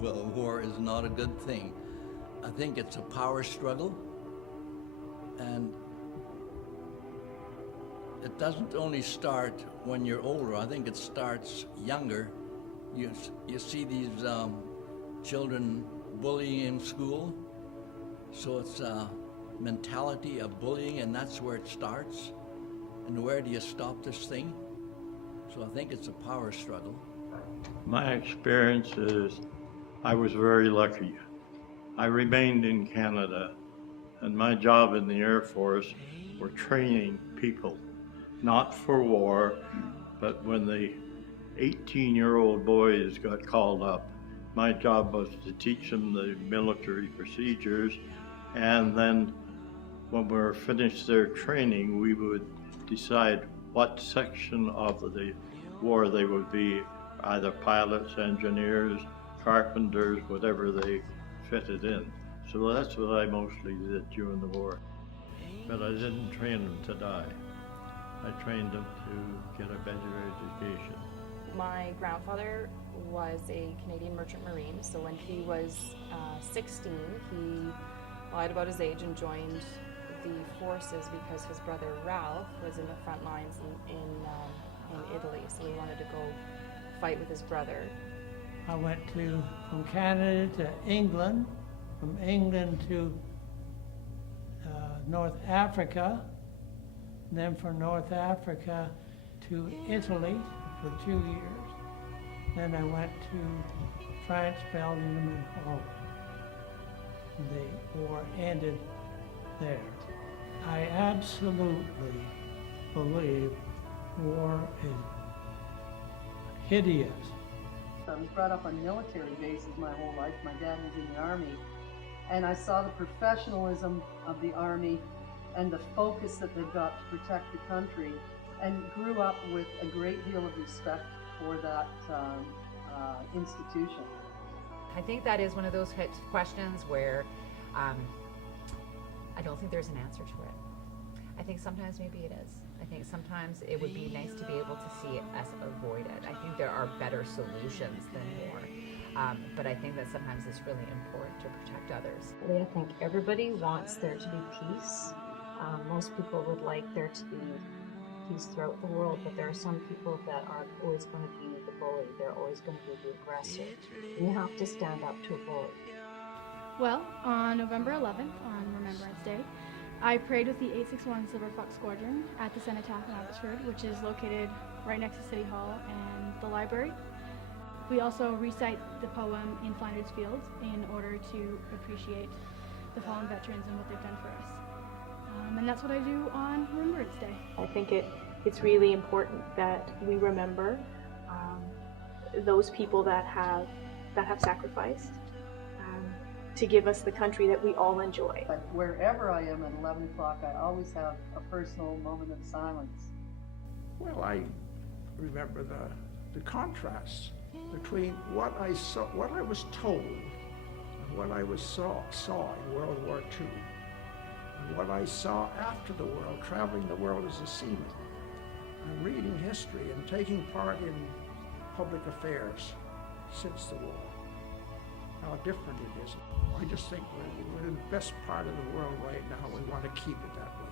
well, war is not a good thing. I think it's a power struggle, and it doesn't only start when you're older. I think it starts younger. You see these children bullying in school, so it's a mentality of bullying, and that's where it starts. And where do you stop this thing? So I think it's a power struggle. My experience is I was very lucky. I remained in Canada, and my job in the Air Force were training people, not for war, but when the 18-year-old boys got called up, my job was to teach them the military procedures, and then when we were finished their training, we would decide what section of the war they would be, either pilots, engineers, carpenters, whatever they fitted in. So that's what I mostly did during the war. But I didn't train them to die. I trained them to get a better education. My grandfather was a Canadian merchant marine, so when he was 16, he lied about his age and joined the forces because his brother Ralph was in the front lines in Italy, so he wanted to go fight with his brother. I went from Canada to England, from England to North Africa, then from North Africa to Italy for 2 years. Then I went to France, Belgium, and Holland. The war ended there. I absolutely believe war is hideous. I was brought up on military bases my whole life. My dad was in the Army, and I saw the professionalism of the Army and the focus that they've got to protect the country, and grew up with a great deal of respect for that institution. I think that is one of those types of questions where I don't think there's an answer to it. I think sometimes maybe it is. I think sometimes it would be nice to be able to see it as avoided. I think there are better solutions than war. But I think that sometimes it's really important to protect others. I think everybody wants there to be peace. Most people would like there to be peace throughout the world, but there are some people that are always going to be the bully. They're always going to be the aggressor. And you have to stand up to a bully. Well, on November 11th, on Remembrance Day, I prayed with the 861 Silver Fox Squadron at the Cenotaph in Abbotsford, which is located right next to City Hall and the library. We also recite the poem in Flanders Fields in order to appreciate the fallen veterans and what they've done for us. And that's what I do on Remembrance Day. I think it's really important that we remember those people that have sacrificed to give us the country that we all enjoy. But wherever I am at 11 o'clock, I always have a personal moment of silence. Well, I remember the contrast between what I saw, what I was told, and what I saw in World War II, and what I saw after the world, traveling the world as a seaman, and reading history and taking part in public affairs since the war. How different it is. I just think we're in the best part of the world right now. We want to keep it that way.